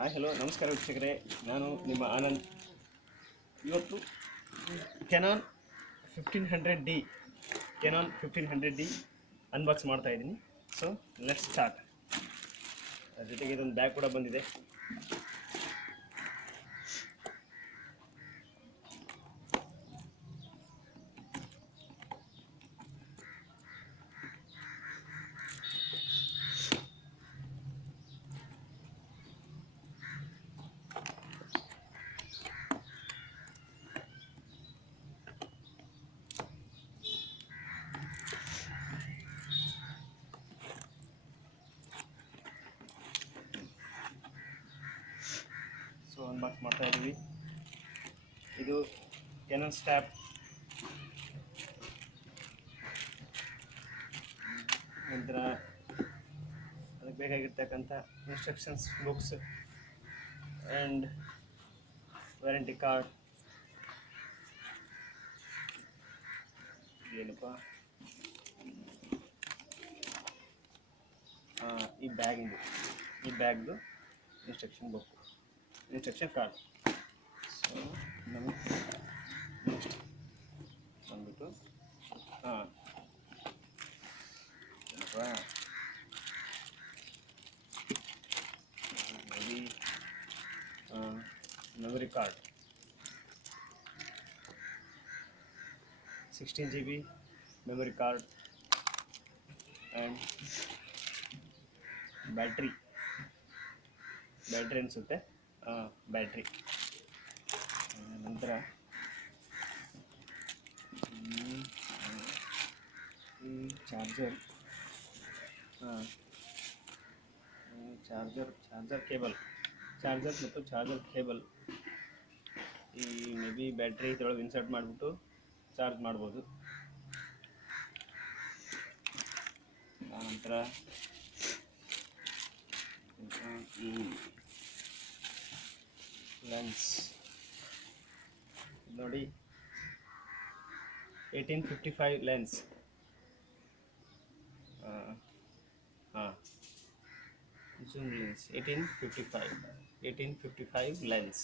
Hi hello ನಮಸ್ಕಾರ ವೀಕ್ಷಕರೇ, ನಾನು ನಿಮ್ಮ ಆನಂದ್. ಇವತ್ತು Canon 1500D Canon 1500D unbox ಮಾಡ್ತಾ ಇದ್ದೀನಿ. So let's start. ಅದ್ರ ಜೊತೆಗೆ ಇದೊಂದು ಬ್ಯಾಗ್ ಕೂಡ ಬಂದಿದೆ. ಅನ್ಬಾಕ್ಸ್ ಮಾಡ್ತಾ ಇದ್ದೀವಿ. ಇದು ಕೆನಾನ್ ಸ್ಟ್ಯಾಪ್, ನಂತರ ಅದಕ್ಕೆ ಬೇಕಾಗಿರ್ತಕ್ಕಂಥ instructions books and warranty card. ಏನಪ್ಪ ಈ ಬ್ಯಾಗ್ದು instruction book, instruction card. So ನಮಗೆ ನೆಕ್ಸ್ಟ್ ಬಂದ್ಬಿಟ್ಟು memory card 16 GB memory card and battery ಅನಿಸುತ್ತೆ, ಬ್ಯಾಟ್ರಿ. ನಂತರ ಈ ಚಾರ್ಜರ್ ಕೇಬಲ್, ಮತ್ತು ಚಾರ್ಜರ್ ಕೇಬಲ್. ಈ ಮೇ ಬಿ ಬ್ಯಾಟ್ರಿ ಇದರೊಳಗೆ ಇನ್ಸರ್ಟ್ ಮಾಡಿಬಿಟ್ಟು ಚಾರ್ಜ್ ಮಾಡ್ಬೋದು. ಆನಂತರ ಲೆನ್ಸ್ ನೋಡಿ, 1855 lens. Zoom lens 1855 lens.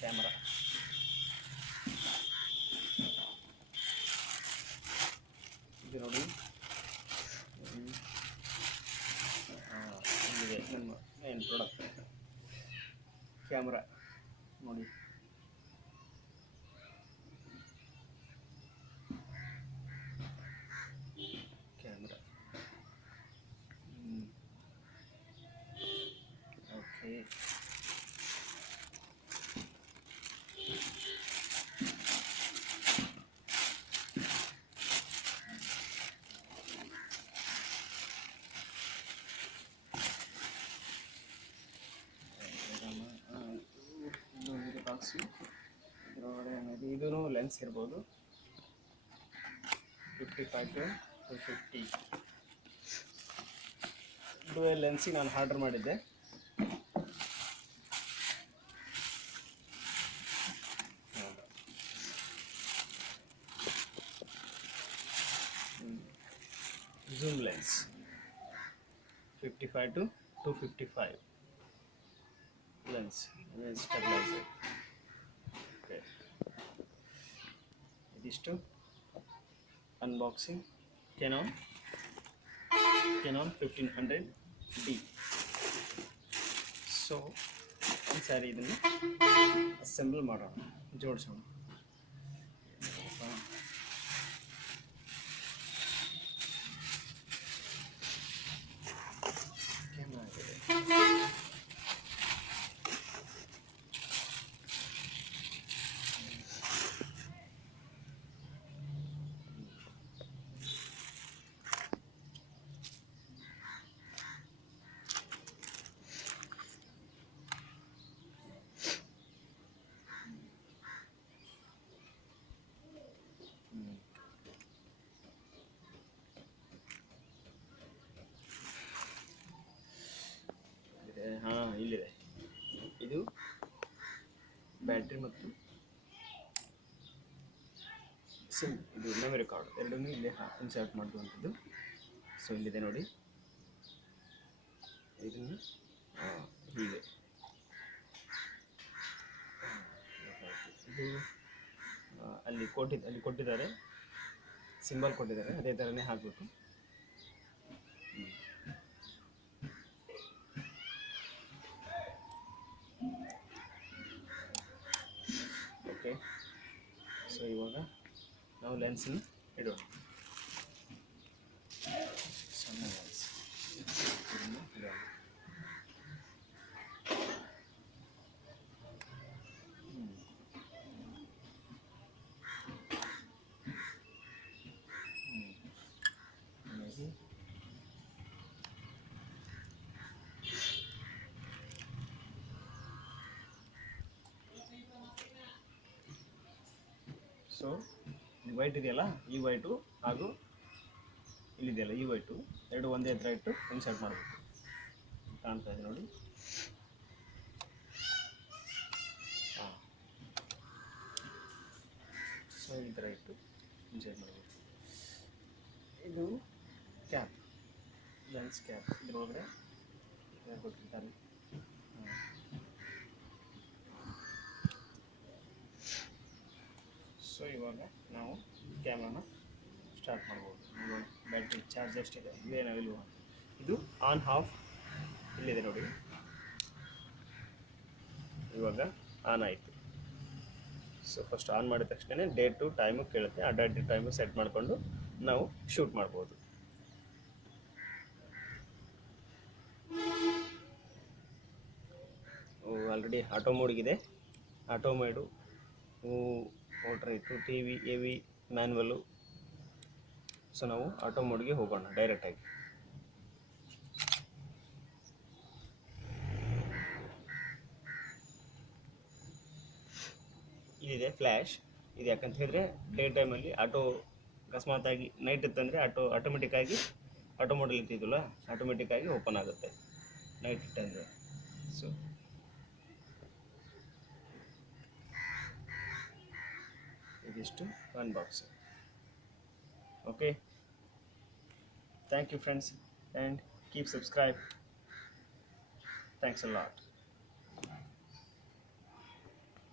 Camera ಇದು ನೋಡಿ, ಇಲ್ಲಿದೆ ನಮ್ಮ ಮೇನ್ ಪ್ರಾಡಕ್ಟ್ ಕ್ಯಾಮ್ರಾ. ನೋಡಿ, ಕ್ಯಾಮ್ರಾ. ಓಕೆ, ಇದರೊಳಗಡೆ ಇದೂ ಲೆನ್ಸ್ ಇರ್ಬೋದು. 55 to 250 ಡುವೆಲ್ ಲೆನ್ಸಿಗೆ ನಾನು ಆರ್ಡರ್ ಮಾಡಿದ್ದೆ. Zoom lens 55 to 255 lens stabiliser. Okay, ಇದಿಷ್ಟು ಅನ್ಬಾಕ್ಸಿಂಗ್ ಕೆನಾನ್ 1500D. ಸೊ ಒಂದು ಸಾರಿ ಇದನ್ನು ಅಸೆಂಬಲ್ ಮಾಡೋಣ, ಜೋಡಿಸೋಣ. ಕ್ಯಾಮ್ರಾ ಆಗಿದೆ. ಇಲ್ಲಿದೆ. ಇದು ಬ್ಯಾಟ್ರಿ ಮತ್ತು ಸಿಮ್ ಇದು ಮೆಮೊರಿ ಕಾರ್ಡ್ ಎರಡನ್ನೂ ಇಲ್ಲಿ ಇನ್ಸರ್ಟ್ ಮಾಡುವಂಥದ್ದು. ಸೊ ಇಲ್ಲಿದೆ ನೋಡಿ, ಇದನ್ನು ಹೀಗೆ ಇದು ಅಲ್ಲಿ ಕೊಟ್ಟಿದ್ದಾರೆ, ಸಿಂಬಲ್ ಕೊಟ್ಟಿದ್ದಾರೆ, ಅದೇ ಥರನೇ ಹಾಕಬೇಕು. ಓಕೆ, ಸೊ ಇವಾಗ ನಾವು ಲೆನ್ಸನ್ನು ಇಡೋಣ. ಸಣ್ಣ ಲೆನ್ಸ್ ಇದನ್ನು ಇಡೋಣ. ಸೊ ಈ ವೈಟ್ ಇದೆಯಲ್ಲ, ಈ ವೈಟು ಹಾಗೂ ಇಲ್ಲಿದೆಯಲ್ಲ ಈ ವೈಟು ಎರಡು ಒಂದೇ ಹತ್ರ ಇಟ್ಟು ಇನ್ಸರ್ಟ್ ಮಾಡಬೇಕು. ಕಾಣ್ತಾ ಇದೆ ನೋಡಿ. ಹಾಂ, ಸೊ ಈ ಥರ ಇಟ್ಟು ಇನ್ಸರ್ಟ್ ಮಾಡಬೇಕು. ಇದು ಕ್ಯಾಪ್, ಲೆನ್ಸ್ ಕ್ಯಾಪ್, ಇದರೊಳಗಡೆ ಕೊಟ್ಟಿರ್ತಾರೆ. ಸೊ ಇವಾಗ ನಾವು ಕ್ಯಾಮ್ರಾನ ಸ್ಟಾರ್ಟ್ ಮಾಡ್ಬೋದು. ನೋಡೋಣ ಬ್ಯಾಟ್ರಿ ಚಾರ್ಜ್ ಎಷ್ಟಿದೆ, ಇಲ್ವಾ. ಇದು ಆನ್ ಆಫ್ ಇಲ್ಲಿದೆ ನೋಡಿ, ಇವಾಗ ಆನ್ ಆಯಿತು. ಸೊ ಫಸ್ಟ್ ಆನ್ ಮಾಡಿದ ತಕ್ಷಣ ಡೇಟು ಟೈಮು ಕೇಳುತ್ತೆ, ಆ ಡೇಟ್ ಟೈಮು ಸೆಟ್ ಮಾಡಿಕೊಂಡು ನಾವು ಶೂಟ್ ಮಾಡ್ಬೋದು. ಆಲ್ರೆಡಿ ಆಟೋ ಮೋಡ್ಗಿದೆ, auto mode, portrait, T V, A V, manual. So ನಾವು ಆಟೋ ಮೋಡ್ಗೆ ಹೋಗೋಣ ಡೈರೆಕ್ಟಾಗಿ. ಇದಿದೆ ಫ್ಲ್ಯಾಶ್, ಇದು ಯಾಕಂತ ಹೇಳಿದ್ರೆ ಡೇ ಟೈಮಲ್ಲಿ ಆಟೋ ಅಕಸ್ಮಾತಾಗಿ ನೈಟ್ ಇತ್ತಂದರೆ ಆಟೋಮೆಟಿಕ್ಕಾಗಿ ಆಟೋ ಮೋಡಲ್ಲಿ ಇರ್ತಿದ್ವಲ್ಲ, ಆಟೋಮೆಟಿಕ್ಕಾಗಿ ಓಪನ್ ಆಗುತ್ತೆ ನೈಟ್ ಇಟ್ಟಂದರೆ. ಸೊ ಇದಿಷ್ಟು unboxing. Okay, thank you friends, and keep subscribe. Thanks a lot.